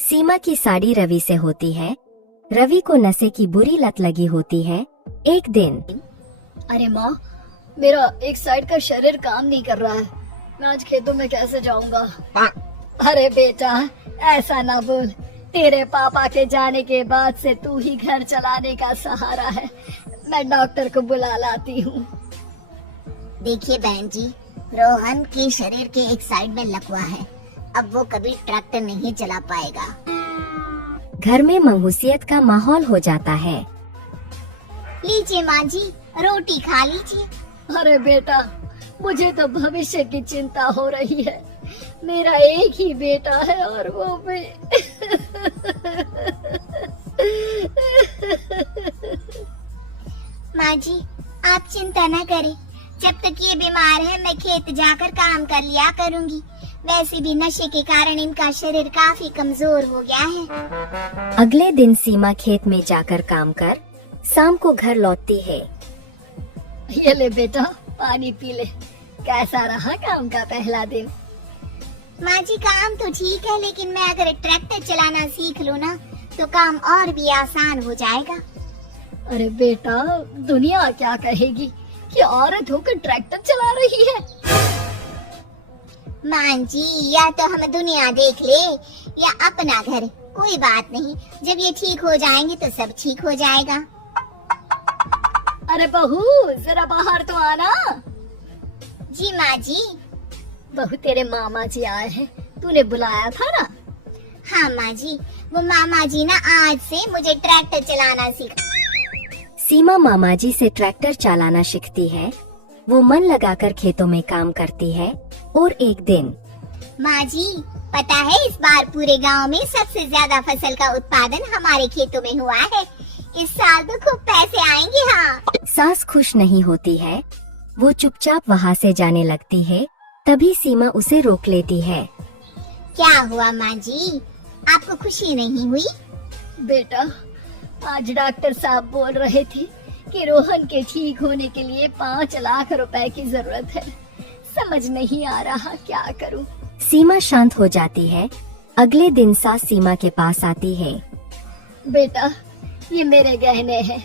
सीमा की साड़ी रवि से होती है। रवि को नशे की बुरी लत लगी होती है। एक दिन, अरे माँ, मेरा एक साइड का शरीर काम नहीं कर रहा है। मैं आज खेतों में कैसे जाऊंगा? अरे बेटा, ऐसा ना बोल। तेरे पापा के जाने के बाद से तू ही घर चलाने का सहारा है। मैं डॉक्टर को बुला लाती हूँ। देखिए बहन जी, रोहन के शरीर के एक साइड में लकवा है। अब वो कभी ट्रैक्टर नहीं चला पाएगा। घर में मंगूसियत का माहौल हो जाता है। लीजिए माँ जी, रोटी खा लीजिए। अरे बेटा, मुझे तो भविष्य की चिंता हो रही है। मेरा एक ही बेटा है और वो भी माँ जी, आप चिंता न करें। जब तक ये बीमार है मैं खेत जाकर काम कर लिया करूँगी। वैसे भी नशे के कारण इनका शरीर काफी कमजोर हो गया है। अगले दिन सीमा खेत में जाकर काम कर शाम को घर लौटती है। ये ले बेटा, पानी पी ले। कैसा रहा काम का पहला दिन? माँ जी, काम तो ठीक है, लेकिन मैं अगर ट्रैक्टर चलाना सीख लूँ ना तो काम और भी आसान हो जाएगा। अरे बेटा, दुनिया क्या कहेगी कि औरत होकर ट्रैक्टर चला रही है। माँ जी, या तो हम दुनिया देख ले या अपना घर, कोई बात नहीं। जब ये ठीक हो जाएंगे तो सब ठीक हो जाएगा। अरे बहू, जरा बाहर तो आना। जी माँ जी। बहू, तेरे मामा जी आए हैं, तूने बुलाया था ना? हाँ माँ जी, वो मामा जी ना आज से मुझे ट्रैक्टर चलाना सिखा। सीमा मामा जी से ट्रैक्टर चलाना सीखती है। वो मन लगाकर खेतों में काम करती है। और एक दिन, माँ जी, पता है इस बार पूरे गांव में सबसे ज्यादा फसल का उत्पादन हमारे खेतों में हुआ है। इस साल तो खूब पैसे आएंगे। हाँ। सास खुश नहीं होती है। वो चुपचाप वहाँ से जाने लगती है। तभी सीमा उसे रोक लेती है। क्या हुआ माँ जी, आपको खुशी नहीं हुई? बेटा, आज डॉक्टर साहब बोल रहे थे कि रोहन के ठीक होने के लिए 5 लाख रुपए की जरूरत है। समझ नहीं आ रहा क्या करूं। सीमा शांत हो जाती है। अगले दिन सास सीमा के पास आती है। बेटा, ये मेरे गहने हैं।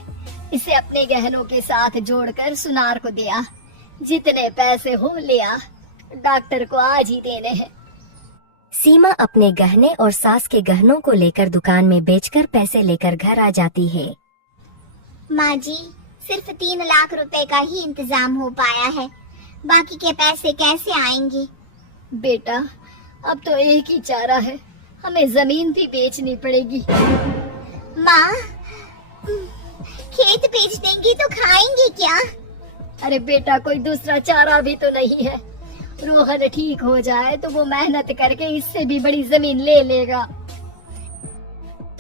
इसे अपने गहनों के साथ जोड़कर सुनार को दिया। जितने पैसे हो लिया, डॉक्टर को आज ही देने हैं। सीमा अपने गहने और सास के गहनों को लेकर दुकान में बेचकर पैसे लेकर घर आ जाती है। माँ जी, सिर्फ 3 लाख रुपए का ही इंतजाम हो पाया है। बाकी के पैसे कैसे आएंगे? बेटा, अब तो एक ही चारा है, हमें जमीन भी बेचनी पड़ेगी। माँ, खेत बेच देंगी तो खाएंगे क्या? अरे बेटा, कोई दूसरा चारा भी तो नहीं है। रोहन ठीक हो जाए तो वो मेहनत करके इससे भी बड़ी जमीन ले लेगा।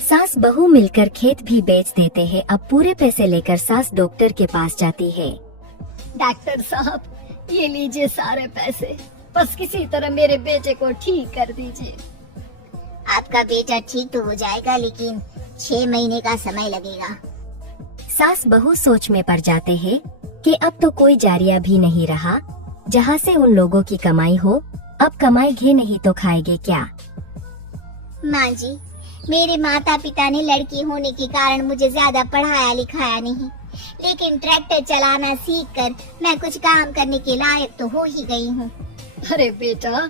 सास बहू मिलकर खेत भी बेच देते हैं। अब पूरे पैसे लेकर सास डॉक्टर के पास जाती है। डॉक्टर साहब, ये लीजिए सारे पैसे। बस किसी तरह मेरे बेटे को ठीक कर दीजिए। आपका बेटा ठीक तो हो जाएगा, लेकिन 6 महीने का समय लगेगा। सास बहू सोच में पड़ जाते हैं कि अब तो कोई जारिया भी नहीं रहा जहाँ से उन लोगों की कमाई हो। अब कमाएंगे नहीं तो खाएंगे क्या? माँ जी, मेरे माता पिता ने लड़की होने के कारण मुझे ज्यादा पढ़ाया लिखाया नहीं, लेकिन ट्रैक्टर चलाना सीखकर मैं कुछ काम करने के लायक तो हो ही गई हूँ। अरे बेटा,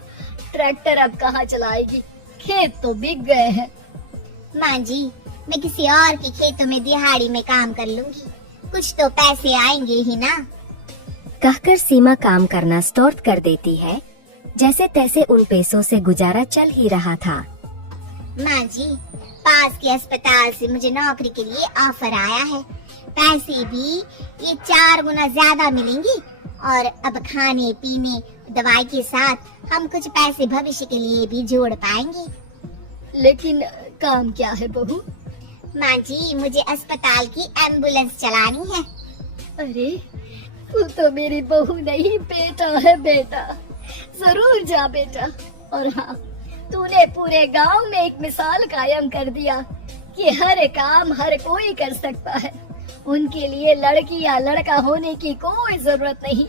ट्रैक्टर अब कहाँ चलाएगी? खेत तो बिक गए हैं। माँ जी, मैं किसी और के खेतों में दिहाड़ी में काम कर लूंगी, कुछ तो पैसे आएंगे ही ना। कहकर सीमा काम करना स्टार्ट कर देती है। जैसे तैसे उन पैसों से गुजारा चल ही रहा था। माँ जी, पास के अस्पताल से मुझे नौकरी के लिए ऑफर आया है। पैसे भी ये 4 गुना ज्यादा मिलेंगे और अब खाने पीने दवाई के साथ हम कुछ पैसे भविष्य के लिए भी जोड़ पाएंगे। लेकिन काम क्या है बहू? माँ जी, मुझे अस्पताल की एम्बुलेंस चलानी है। अरे, तू तो मेरी बहू नहीं, बेटा है बेटा। जरूर जा बेटा। और हाँ, तूने पूरे गांव में एक मिसाल कायम कर दिया कि हर काम हर कोई कर सकता है। उनके लिए लड़की या लड़का होने की कोई जरूरत नहीं।